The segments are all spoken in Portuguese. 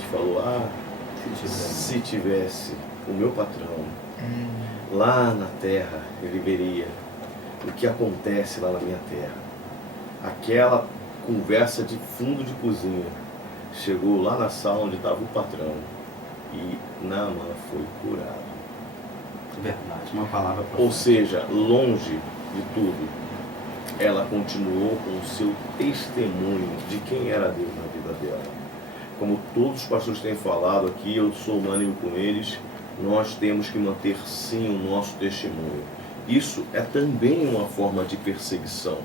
gente falou, se tivesse o meu patrão lá na terra, ele veria o que acontece lá na minha terra. Aquela conversa de fundo de cozinha chegou lá na sala onde estava o patrão e Naamã foi curado. Verdade, uma palavra para Ou seja, longe de tudo, ela continuou com o seu testemunho de quem era Deus na vida dela. Como todos os pastores têm falado aqui, eu sou unânime com eles, nós temos que manter sim o nosso testemunho. Isso é também uma forma de perseguição.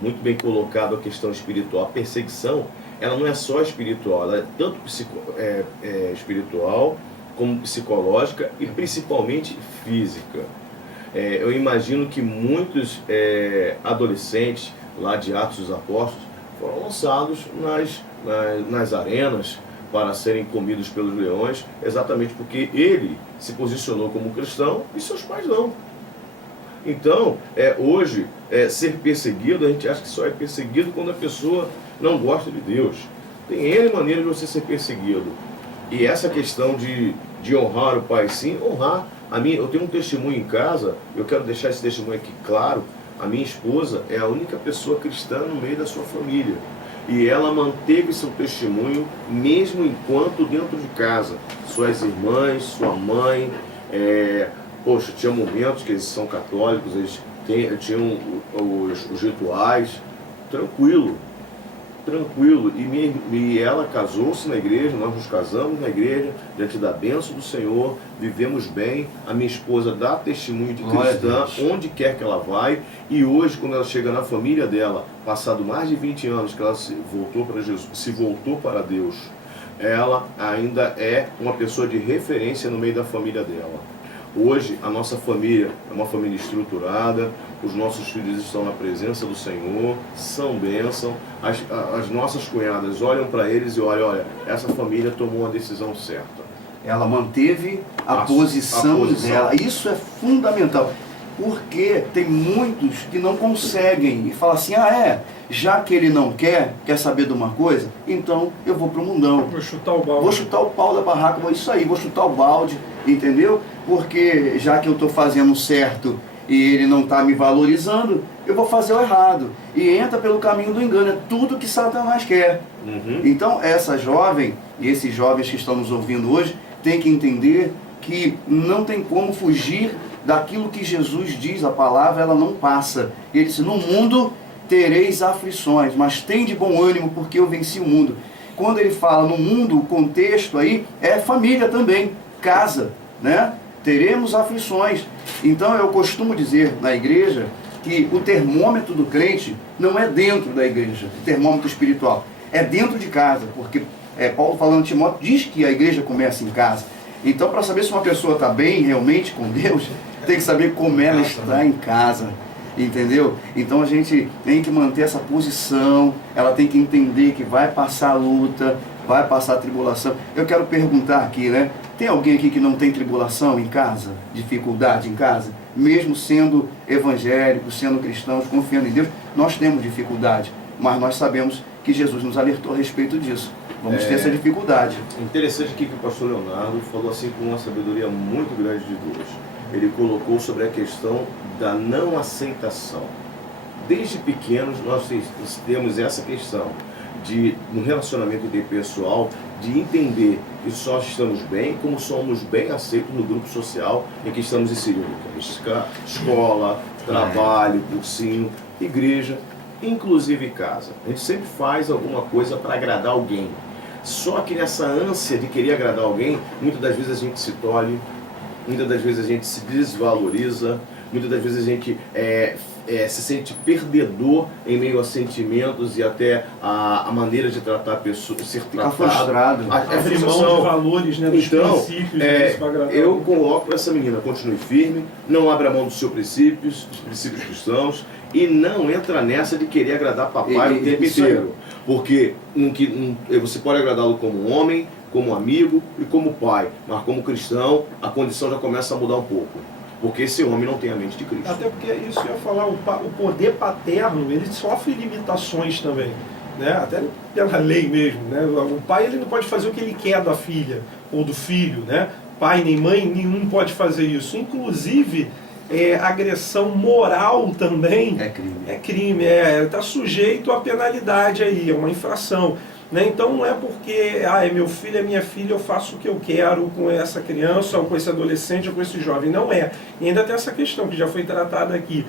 Muito bem colocado a questão espiritual. A perseguição, ela não é só espiritual, ela é tanto espiritual como psicológica e principalmente física. Eu imagino que muitos adolescentes lá de Atos dos Apóstolos foram lançados nas arenas para serem comidos pelos leões, exatamente porque ele se posicionou como cristão e seus pais não. Então, hoje, ser perseguido, a gente acha que só é perseguido quando a pessoa não gosta de Deus. Tem N maneiras de você ser perseguido. E essa questão de honrar o pai, sim, honrar. Eu tenho um testemunho em casa, eu quero deixar esse testemunho aqui claro. A minha esposa é a única pessoa cristã no meio da sua família. E ela manteve seu testemunho mesmo enquanto dentro de casa. Suas irmãs, sua mãe, tinha momentos que eles são católicos, eles tinham os rituais, tranquilo. E ela casou-se na igreja, nós nos casamos na igreja, diante da bênção do Senhor, vivemos bem. A minha esposa dá testemunho de cristã onde quer que ela vai. E hoje, quando ela chega na família dela, passado mais de 20 anos que ela se voltou para Jesus, se voltou para Deus, ela ainda é uma pessoa de referência no meio da família dela. Hoje, a nossa família é uma família estruturada, os nossos filhos estão na presença do Senhor, são bênção. As nossas cunhadas olham para eles e olha, essa família tomou uma decisão certa. Ela manteve a posição dela. Isso é fundamental, porque tem muitos que não conseguem e falam assim, já que ele não quer saber de uma coisa, então eu vou para o mundão. Vou chutar o balde. Vou chutar o pau da barraca, vou chutar o balde, entendeu? Porque já que eu estou fazendo certo e ele não está me valorizando, eu vou fazer o errado. E entra pelo caminho do engano, é tudo que Satanás quer. Então essa jovem, e esses jovens que estão nos ouvindo hoje, tem que entender que não tem como fugir daquilo que Jesus diz, a palavra ela não passa. Ele disse, no mundo tereis aflições, mas tem de bom ânimo porque eu venci o mundo. Quando ele fala no mundo, o contexto aí é família também, casa, né? Teremos aflições. Então eu costumo dizer na igreja que o termômetro do crente não é dentro da igreja, o termômetro espiritual, é dentro de casa, porque Paulo falando de Timóteo diz que a igreja começa em casa. Então para saber se uma pessoa está bem realmente com Deus, tem que saber como ela está em casa, entendeu? Então a gente tem que manter essa posição, ela tem que entender que vai passar a luta, vai passar a tribulação. Eu quero perguntar aqui, né? Tem alguém aqui que não tem tribulação em casa? Dificuldade em casa? Mesmo sendo evangélicos, sendo cristãos, confiando em Deus, nós temos dificuldade, mas nós sabemos que Jesus nos alertou a respeito disso. Vamos ter essa dificuldade. Interessante aqui que o pastor Leonardo falou assim com uma sabedoria muito grande de Deus. Ele colocou sobre a questão da não aceitação. Desde pequenos nós temos essa questão no relacionamento interpessoal, de entender que só estamos bem como somos bem aceitos no grupo social em que estamos inseridos. Escola, trabalho, cursinho, igreja, inclusive casa. A gente sempre faz alguma coisa para agradar alguém. Só que nessa ânsia de querer agradar alguém, muitas das vezes a gente se tolhe, muitas das vezes a gente se desvaloriza, muitas das vezes a gente se sente perdedor em meio a sentimentos e até a maneira de tratar a pessoa, ser tratado. Frustrado. Abrir mão de valores, né, dos princípios. Eu coloco para essa menina, continue firme, não abra mão dos seus princípios, dos princípios cristãos, e não entra nessa de querer agradar papai o tempo inteiro. Porque você pode agradá-lo como homem, como amigo e como pai, mas como cristão a condição já começa a mudar um pouco. Porque esse homem não tem a mente de Cristo. Até porque isso eu ia falar, o poder paterno, ele sofre limitações também. né? Até pela lei mesmo, né? O pai ele não pode fazer o que ele quer da filha ou do filho, né? Pai nem mãe, nenhum pode fazer isso. Inclusive, agressão moral também é crime, está sujeito à penalidade aí, é uma infração. Né? Então não é porque é meu filho, é minha filha, eu faço o que eu quero com essa criança, ou com esse adolescente, ou com esse jovem. Não é. E ainda tem essa questão que já foi tratada aqui.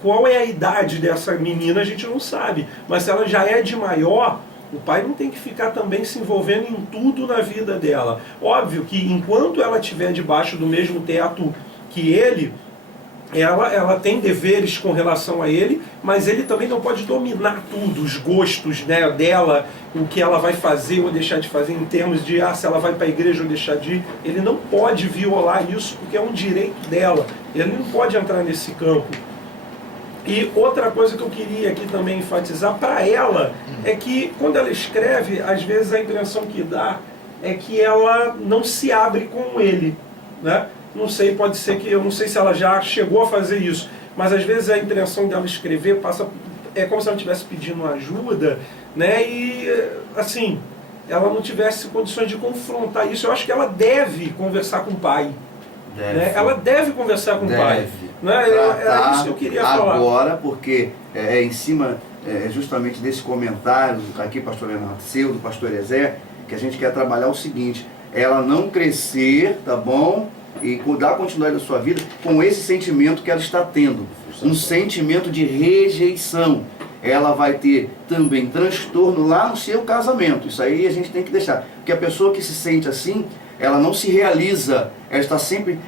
Qual é a idade dessa menina, a gente não sabe. Mas se ela já é de maior, o pai não tem que ficar também se envolvendo em tudo na vida dela. Óbvio que enquanto ela estiver debaixo do mesmo teto que ele, ela tem deveres com relação a ele, mas ele também não pode dominar tudo, os gostos, né, dela, o que ela vai fazer ou deixar de fazer em termos de se ela vai para a igreja ou deixar de ir. Ele não pode violar isso porque é um direito dela. Ele não pode entrar nesse campo. E outra coisa que eu queria aqui também enfatizar para ela é que quando ela escreve, às vezes a impressão que dá é que ela não se abre com ele, né? Não sei, pode ser que, eu não sei se ela já chegou a fazer isso, mas às vezes a impressão dela escrever é como se ela estivesse pedindo ajuda, né? E assim, ela não tivesse condições de confrontar isso. Eu acho que ela deve conversar com o pai. Né? Ela deve conversar com o pai. Né? É isso que eu queria falar. Agora, porque em cima justamente desse comentário aqui, pastor Leonardo, seu, do pastor Ezé, que a gente quer trabalhar o seguinte: ela não crescer, tá bom? E dar continuidade da sua vida com esse sentimento que ela está tendo, um sentimento de rejeição. Ela vai ter também transtorno lá no seu casamento. Isso aí a gente tem que deixar, porque a pessoa que se sente assim, ela não se realiza,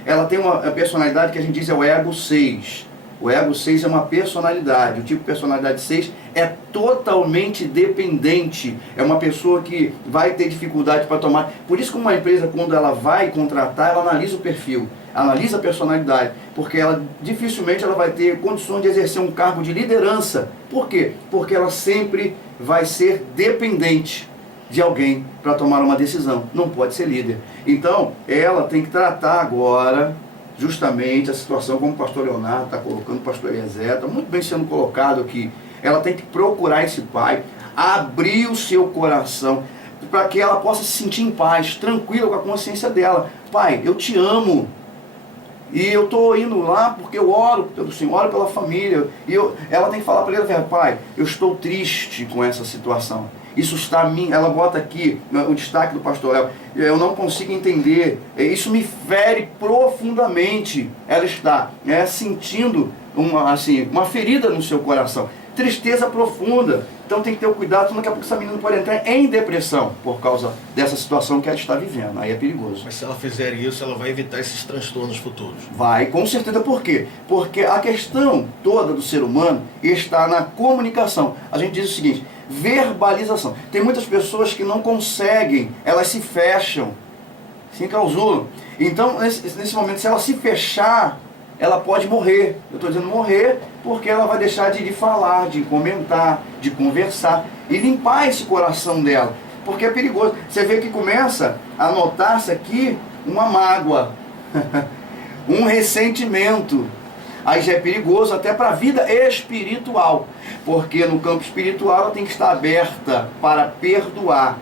ela tem uma personalidade que a gente diz é o ego 6. O ego 6 é uma personalidade, o tipo de personalidade 6 é totalmente dependente, é uma pessoa que vai ter dificuldade para tomar. Por isso que uma empresa, quando ela vai contratar, ela analisa o perfil, analisa a personalidade, porque dificilmente ela vai ter condições de exercer um cargo de liderança. Por quê? Porque ela sempre vai ser dependente de alguém para tomar uma decisão, não pode ser líder. Então, ela tem que tratar agora justamente a situação como o pastor Leonardo está colocando, o pastor Ezé, está muito bem sendo colocado aqui. Ela tem que procurar esse pai, abrir o seu coração, para que ela possa se sentir em paz, tranquila com a consciência dela. Pai, eu te amo, e eu estou indo lá porque eu oro pelo Senhor, oro pela família, e ela tem que falar para ele: pai, eu estou triste com essa situação. Isso está a mim, ela bota aqui o destaque do pastor Léo, eu não consigo entender, isso me fere profundamente. Ela está sentindo uma ferida no seu coração, tristeza profunda. Então tem que ter o cuidado, senão daqui a pouco essa menina pode entrar em depressão por causa dessa situação que ela está vivendo. Aí é perigoso. Mas se ela fizer isso, ela vai evitar esses transtornos futuros. Vai, com certeza. Por quê? Porque a questão toda do ser humano está na comunicação. A gente diz o seguinte: verbalização. Tem muitas pessoas que não conseguem, elas se fecham, se enclausuram. Então, nesse momento, se ela se fechar, ela pode morrer. Eu estou dizendo morrer porque ela vai deixar de falar, de comentar, de conversar e limpar esse coração dela, porque é perigoso. Você vê que começa a notar-se aqui uma mágoa, um ressentimento. Aí já é perigoso até para a vida espiritual, porque no campo espiritual ela tem que estar aberta para perdoar.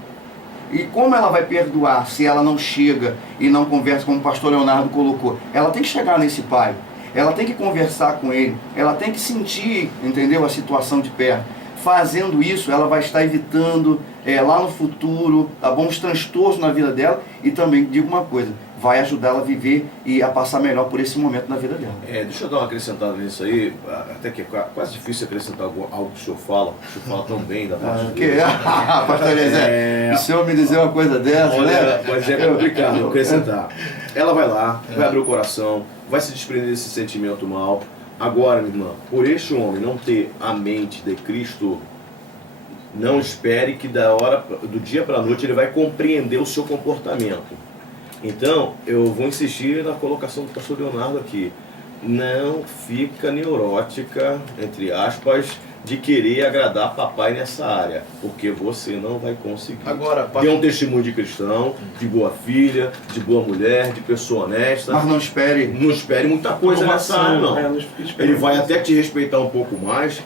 E como ela vai perdoar se ela não chega e não conversa, como o pastor Leonardo colocou? Ela tem que chegar nesse pai, ela tem que conversar com ele, ela tem que sentir, entendeu, a situação de perto. Fazendo isso, ela vai estar evitando lá no futuro, tá bom, os transtornos na vida dela. E também digo uma coisa: vai ajudar ela a viver e a passar melhor por esse momento na vida dela. Deixa eu dar uma acrescentada nisso aí, até que é quase difícil acrescentar algo que o senhor fala tão bem da parte de Deus. Pastor Ezé, o senhor me dizer uma coisa dessa, né? Mas é complicado acrescentar. Ela vai lá, vai abrir o coração, vai se desprender desse sentimento mal. Agora, minha irmã, por este homem não ter a mente de Cristo, não espere que do dia para a noite ele vai compreender o seu comportamento. Então, eu vou insistir na colocação do pastor Leonardo aqui. Não fica neurótica, entre aspas, de querer agradar papai nessa área, porque você não vai conseguir. Agora, Dê um testemunho de cristão, de boa filha, de boa mulher, de pessoa honesta. Mas não espere muita coisa nessa área, não. Ele vai até te respeitar um pouco mais,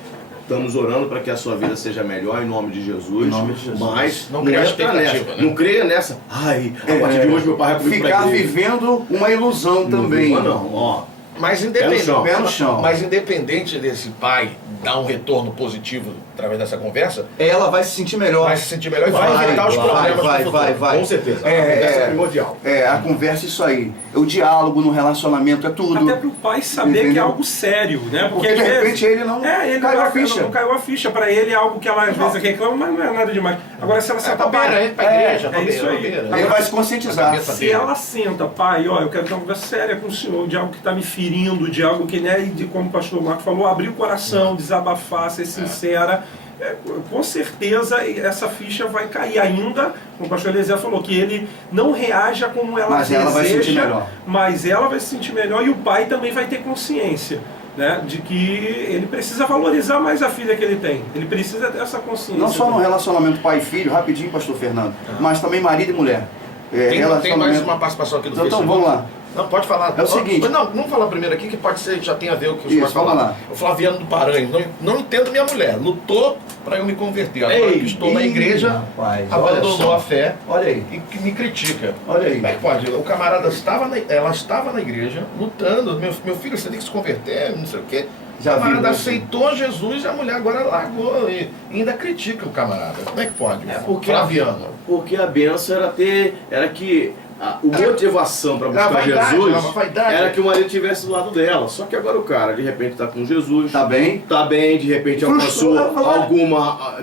Estamos orando para que a sua vida seja melhor em nome de Jesus. Em nome de Jesus. Mas Não cria entra expectativa, nessa. né? Não creia nessa. Ai, a partir de hoje meu pai vai comigo pra Ficar igreja. vivendo uma ilusão também. Não, ó. Mas independente, Pé no chão. mas independente desse pai dar um retorno positivo através dessa conversa, Ela vai se sentir melhor. vai se sentir melhor e vai evitar os problemas no futuro. Vai. Com certeza. É, É primordial. A conversa é isso aí. O diálogo no relacionamento é tudo. Até para o pai saber que é Entendeu? algo sério, né? Porque às de repente vezes, ele não ele caiu não, a ficha. Não caiu a ficha. Para ele é algo que ela às vezes reclama, mas não é nada demais. Agora, se ela senta Bobeira, pai, pra igreja, é isso aí. bobeira. Ele vai se conscientizar. se ela senta, pai, ó, eu quero ter uma conversa séria com o senhor, de algo que está me ferindo, de algo que, né, e de como o pastor Marcos falou, abrir o coração, desabafar, ser sincera. Com certeza essa ficha vai cair ainda, como o pastor Eliezer falou, que ele não reaja como ela Mas deseja, ela vai se sentir melhor. mas ela vai se sentir melhor e o pai também vai ter consciência, né, de que ele precisa valorizar mais a filha que ele tem, ele precisa ter essa consciência. Não só no relacionamento pai e filho, rapidinho, pastor Fernando, mas também marido e mulher. Tem mais uma participação aqui do Então Facebook. vamos lá. Não, pode falar. É o seguinte. Não, vamos falar primeiro aqui, que pode ser, já tem a ver com o que o senhor Isso, vai vamos falar. lá. O Flaviano do Paranhos, não entendo minha mulher, lutou para eu me converter. Agora que estou na igreja, rapaz, olha abandonou só. a fé Olha aí. e que me critica. Olha aí. Como é que pode? O camarada ela estava na igreja, lutando, meu filho, você tem que se converter, não sei o quê. O Já camarada viu isso? aceitou Jesus e a mulher agora largou e ainda critica o camarada. Como é que pode? Porque Flaviano. Porque a benção era que a motivação para buscar vaidade, Jesus a vaidade. era que o marido estivesse do lado dela. Só que agora o cara, de repente, está com Jesus. Tá bem? Tá bem, de repente Frustrou, alcançou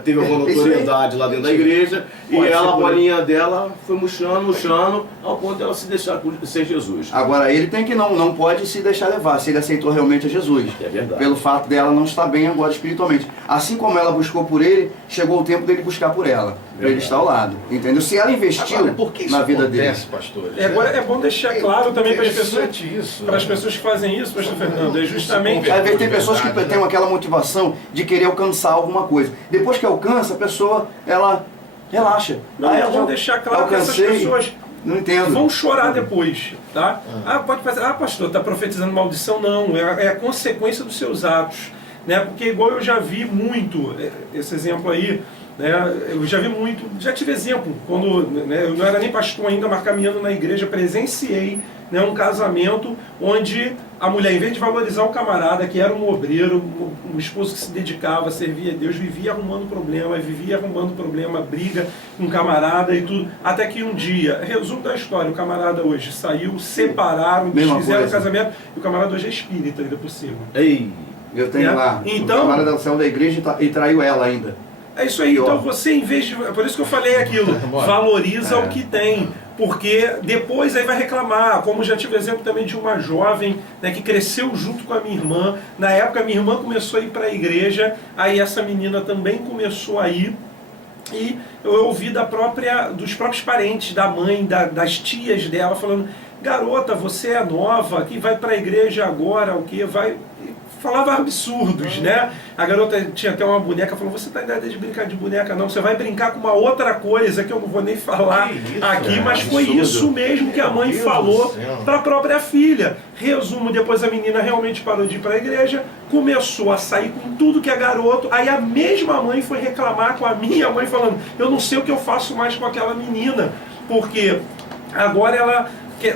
teve alguma Isso aí. notoriedade lá dentro da igreja e Pode ser ela, a por aí. bolinha dela foi murchando, ao ponto dela se deixar ser Jesus. Agora ele tem que não pode se deixar levar, se ele aceitou realmente a Jesus. É verdade. Pelo fato dela não estar bem agora espiritualmente. Assim como ela buscou por ele, chegou o tempo dele buscar por ela. Para ele estar ao lado. Entendeu? Se ela investiu Agora, por que isso na vida dele. acontece, pastor? Agora é bom deixar claro também para as pessoas, Interessante isso. para as pessoas que fazem isso, pastor Fernando, é justamente... Às vezes tem pessoas que Verdade, têm né? aquela motivação de querer alcançar alguma coisa. Depois que alcança, a pessoa, ela relaxa. Não, eu é bom deixar claro que essas alcancei, pessoas não entendo. vão chorar depois, tá? Pode fazer, pastor, está profetizando maldição? Não, é a consequência dos seus atos, né? Porque igual eu já vi muito, esse exemplo aí, né? Eu já vi muito, já tive exemplo, quando, né, eu não era nem pastor ainda, mas caminhando na igreja, presenciei, né, um casamento onde a mulher, em vez de valorizar o camarada, que era um obreiro, um esposo que se dedicava, servia a Deus, vivia arrumando problema, briga com o camarada e tudo. Até que um dia, resumo da história, o camarada hoje saiu, separaram, Mesma desfizeram o coisa. casamento, e o camarada hoje é espírita ainda por cima. Ei, Eu tenho É. lá. Então- O camarada saiu da igreja e traiu ela ainda. É isso aí, Pior. então você, em vez de. Por isso que eu falei aquilo, valoriza o que tem. Porque depois aí vai reclamar, como já tive exemplo também de uma jovem, né, que cresceu junto com a minha irmã. Na época minha irmã começou a ir para a igreja, aí essa menina também começou a ir. E eu ouvi dos próprios parentes, da mãe, das tias dela, falando: garota, você é nova, que vai para a igreja agora, o que vai. Falava absurdos, né? A garota tinha até uma boneca, falou: você tá em idade de brincar de boneca, não, você vai brincar com uma outra coisa que eu não vou nem falar Que isso, aqui, mas foi absurdo. isso mesmo que a mãe Meu Deus falou do céu. para a própria filha. Resumo, depois a menina realmente parou de ir para a igreja, começou a sair com tudo que é garoto, aí a mesma mãe foi reclamar com a minha mãe, falando: eu não sei o que eu faço mais com aquela menina, porque agora ela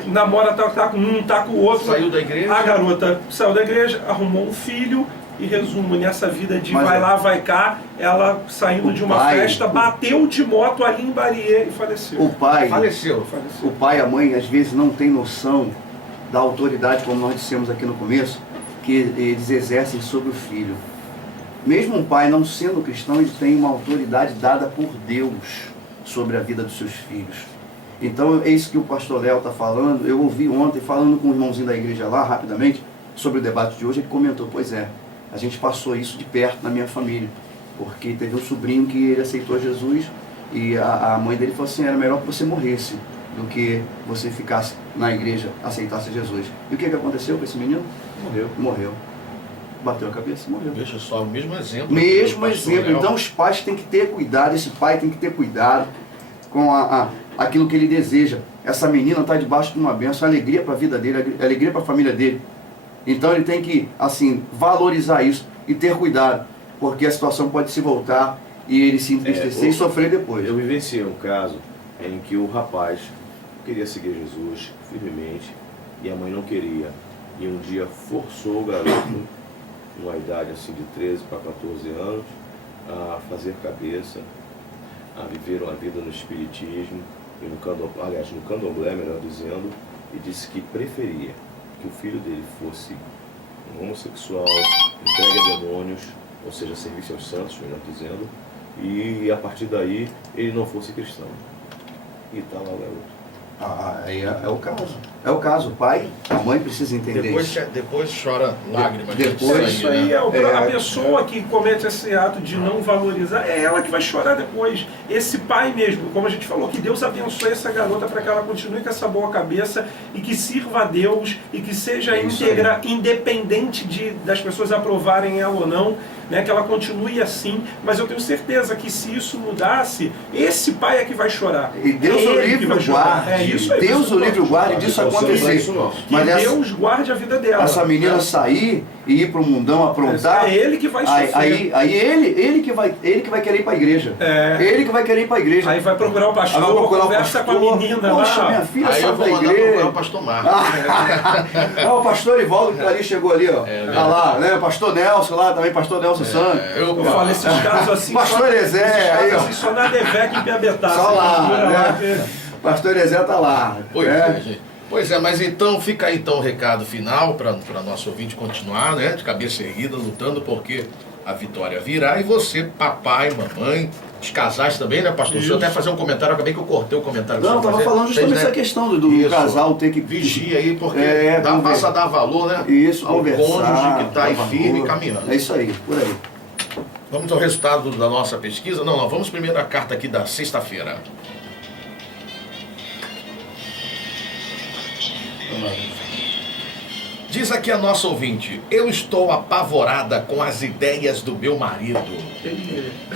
namora, tá com um, tá com o outro. Saiu da igreja. A garota saiu da igreja, arrumou um filho e, resumo, nessa vida de Mas vai é. lá, vai cá, ela saindo O de uma pai- festa, bateu de moto ali em Barier e faleceu. O pai, Faleceu. o pai e a mãe às vezes não têm noção da autoridade, como nós dissemos aqui no começo, que eles exercem sobre o filho. Mesmo um pai não sendo cristão, ele tem uma autoridade dada por Deus sobre a vida dos seus filhos. Então é isso que o pastor Léo está falando. Eu ouvi ontem, falando com um irmãozinho da igreja lá, rapidamente, sobre o debate de hoje, ele comentou: pois é, a gente passou isso de perto na minha família, porque teve um sobrinho que ele aceitou Jesus e a mãe dele falou assim: era melhor que você morresse do que você ficasse na igreja, aceitasse Jesus. E o que aconteceu com esse menino? Morreu. Bateu a cabeça e morreu. Veja só, o mesmo exemplo. Mesmo do pastor exemplo. Léo. Então os pais têm que ter cuidado, esse pai tem que ter cuidado com aquilo que ele deseja. Essa menina está debaixo de uma bênção, alegria para a vida dele, alegria para a família dele. Então ele tem que, assim, valorizar isso e ter cuidado. porque a situação pode se voltar e ele se entristecer e sofrer depois. Eu vivenciei um caso em que o rapaz queria seguir Jesus firmemente e a mãe não queria. E um dia forçou o garoto, numa idade assim de 13 para 14 anos, a fazer cabeça, a viver uma vida no espiritismo, e no candomblé, melhor dizendo, e disse que preferia que o filho dele fosse um homossexual, entregue a demônios, ou seja, serviço aos santos, melhor dizendo, e a partir daí ele não fosse cristão. E está lá o garoto. Aí é o caso. É o caso. O pai, a mãe precisa entender isso. Depois chora lágrimas. Depois Isso aí né? a pessoa que comete esse ato de não valorizar, é ela que vai chorar depois. Esse pai mesmo, como a gente falou, que Deus abençoe essa garota para que ela continue com essa boa cabeça e que sirva a Deus e que seja íntegra, independente das pessoas aprovarem ela ou não, né, que ela continue assim. Mas eu tenho certeza que se isso mudasse, esse pai é que vai chorar. E Deus o livre o guarde. Isso aí, Deus o livre o guarde disso acontecer. que Mas Deus guarde a vida dela. essa menina sair e ir para o mundão aprontar, é ele que vai sofrer. aí ele que vai querer ir para a igreja. Ele que vai querer ir para a igreja. Aí vai procurar o pastor, Aí vai procurar conversa o pastor. com a menina Poxa, lá. minha filha Aí eu saiu vou da mandar procurar igreja. o pastor Marcos. O pastor Ivaldo que ali chegou ali, ó. Tá lá, né? O pastor Nelson lá, também pastor Nelson Santos. Eu falo esses casos assim. Pastor Elezé, aí, ó. Assim, só na Devec em Piabetá. Só você lá, procura né? Pastor Elezé tá lá. Pois né? é, gente. Pois é, mas então fica aí então o recado final para nosso ouvinte continuar, né? De cabeça erguida, lutando porque a vitória virá. E você, papai, mamãe, os casais também, né, pastor? Deixa eu até fazer um comentário, acabei que eu cortei o comentário. Não, eu tava falando justamente dessa questão do Isso. casal ter que... Vigia aí, porque vamos ver. passa a dar valor, né? Isso, ao conversar. cônjuge que está aí dar firme valor. caminhando. É isso aí, por aí. Vamos ao resultado da nossa pesquisa? Não, vamos primeiro à carta aqui da sexta-feira. Diz aqui a nossa ouvinte: eu estou apavorada com as ideias do meu marido.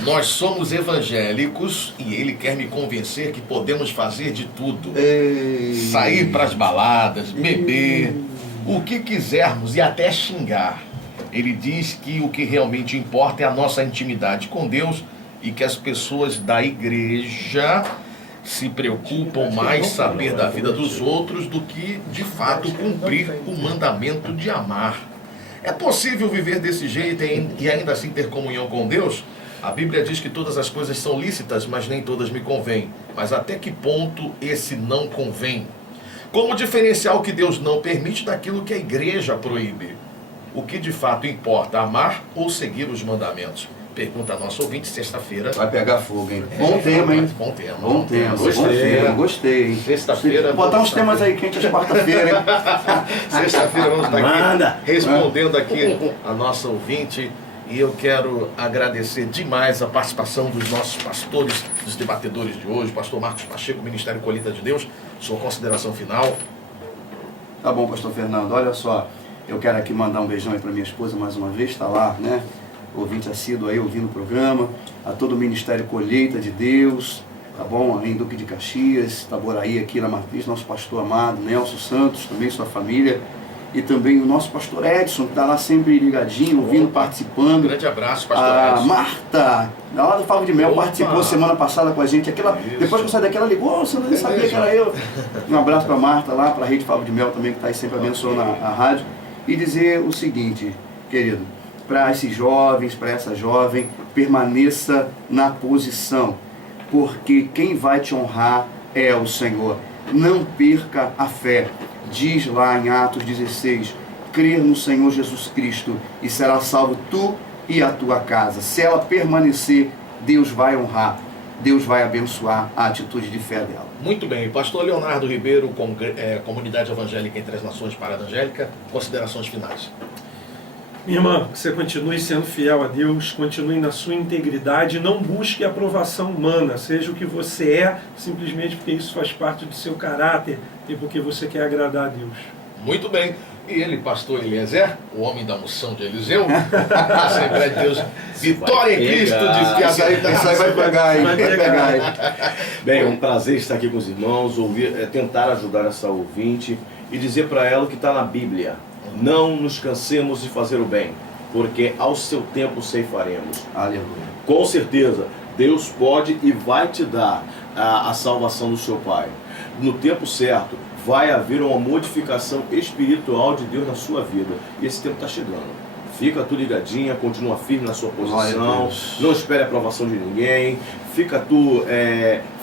Nós somos evangélicos e ele quer me convencer que podemos fazer de tudo. Sair para as baladas, beber, o que quisermos e até xingar. Ele diz que o que realmente importa é a nossa intimidade com Deus e que as pessoas da igreja se preocupam mais saber da vida dos outros do que, de fato, cumprir o mandamento de amar. É possível viver desse jeito e ainda assim ter comunhão com Deus? A Bíblia diz que todas as coisas são lícitas, mas nem todas me convêm. Mas até que ponto esse não convém? Como diferenciar o que Deus não permite daquilo que a igreja proíbe? O que de fato importa, amar ou seguir os mandamentos? Pergunta a nossa ouvinte, sexta-feira. Vai pegar fogo, hein? Bom tema, hein? Bom tema. Bom tema, Gostei. gostei, hein? Sexta-feira. Botar uns temas aí quentes quarta-feira, hein? Sexta-feira vamos estar Manda. aqui respondendo aqui a nossa ouvinte. E eu quero agradecer demais a participação dos nossos pastores, dos debatedores de hoje. Pastor Marcos Pacheco, Ministério Colheita de Deus. Sua consideração final. Tá bom, pastor Fernando. Olha só, eu quero aqui mandar um beijão aí para minha esposa mais uma vez, tá lá, né? Ouvinte assíduo aí ouvindo o programa, a todo o Ministério Colheita de Deus, tá bom? Em Duque de Caxias, Itaboraí aqui na Matriz, nosso pastor amado Nelson Santos, também sua família, e também o nosso pastor Edson, que está lá sempre ligadinho, ouvindo, participando. Um grande abraço, pastor A Edson. Marta, lá do Favo de Mel, Opa. participou semana passada com a gente. Depois que eu saí daqui, ela ligou, você não sabia que era eu. Um abraço para Marta lá, para a Rede Favo de Mel também, que está aí sempre abençoando a rádio. E dizer o seguinte, querido, para esses jovens, para essa jovem, permaneça na posição, porque quem vai te honrar é o Senhor. Não perca a fé. Diz lá em Atos 16, crer no Senhor Jesus Cristo e será salvo tu e a tua casa. Se ela permanecer, Deus vai honrar, Deus vai abençoar a atitude de fé dela. Muito bem, pastor Leonardo Ribeiro, Comunidade Evangélica entre as Nações Parada Angélica, considerações finais. Minha irmã, que você continue sendo fiel a Deus, continue na sua integridade, não busque aprovação humana, seja o que você é, simplesmente porque isso faz parte do seu caráter e porque você quer agradar a Deus. Muito bem. E ele, pastor Eliezer, o homem da unção de Eliseu, Assembleia de Deus, Vitória em Cristo de Piabetá. Isso aí vai pegar, hein? Vai pegar, hein? Bem, é um prazer estar aqui com os irmãos, tentar ajudar essa ouvinte e dizer para ela o que está na Bíblia. Não nos cansemos de fazer o bem, porque ao seu tempo ceifaremos. Aleluia. Com certeza, Deus pode e vai te dar a salvação do seu pai. No tempo certo, vai haver uma modificação espiritual de Deus na sua vida. E esse tempo está chegando. Fica tu ligadinha, continua firme na sua posição, não espere a aprovação de ninguém, fica tu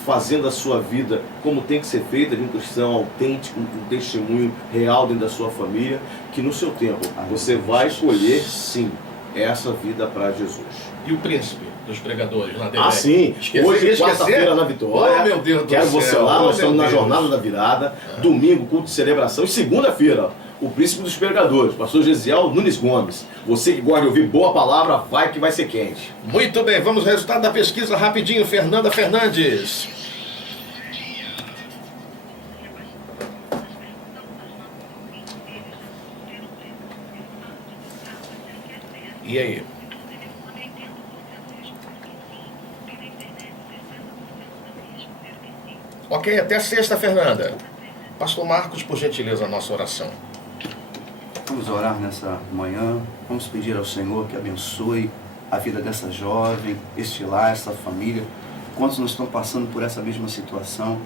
fazendo a sua vida como tem que ser feita, de um cristão autêntico, um testemunho real dentro da sua família, que no seu tempo você vai colher, sim, essa vida para Jesus. E o príncipe dos pregadores lá dentro? Ah, sim. Hoje, quarta-feira, na Vitória. Oh, meu Deus do Quero céu. você lá, nós estamos na Deus. Jornada da Virada. Domingo, culto de celebração. E segunda-feira, o príncipe dos pregadores, pastor Gesiel Nunes Gomes. Você que gosta de ouvir boa palavra, vai que vai ser quente. Muito bem, vamos ao resultado da pesquisa rapidinho. Fernanda Fernandes. E aí? Ok, até sexta, Fernanda. Pastor Marcos, por gentileza, a nossa oração. Vamos orar nessa manhã, vamos pedir ao Senhor que abençoe a vida dessa jovem, este lar, essa família. Quantos não estão passando por essa mesma situação?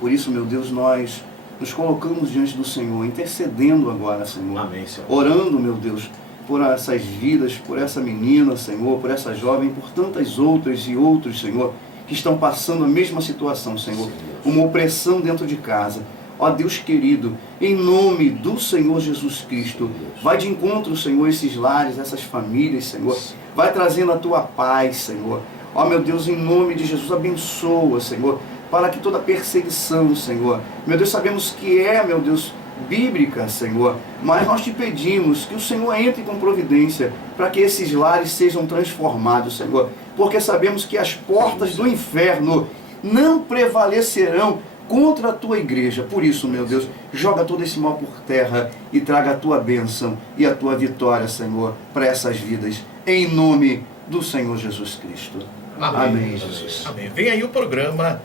Por isso, meu Deus, nós nos colocamos diante do Senhor, intercedendo agora, Senhor. Amém, Senhor. Orando, meu Deus, por essas vidas, por essa menina, Senhor, por essa jovem, por tantas outras e outros, Senhor, que estão passando a mesma situação, Senhor. Uma opressão dentro de casa. Ó Deus querido, em nome do Senhor Jesus Cristo, vai de encontro, Senhor, esses lares, essas famílias, Senhor. Vai trazendo a tua paz, Senhor. Ó meu Deus, em nome de Jesus, abençoa, Senhor, para que toda perseguição, Senhor, meu Deus, sabemos que meu Deus, bíblica, Senhor, mas nós te pedimos que o Senhor entre com providência para que esses lares sejam transformados, Senhor, porque sabemos que as portas do inferno não prevalecerão contra a tua igreja. Por isso, meu Deus, joga todo esse mal por terra e traga a tua bênção e a tua vitória, Senhor, para essas vidas, em nome do Senhor Jesus Cristo. Amém. Amém, Jesus. Amém. Vem aí o programa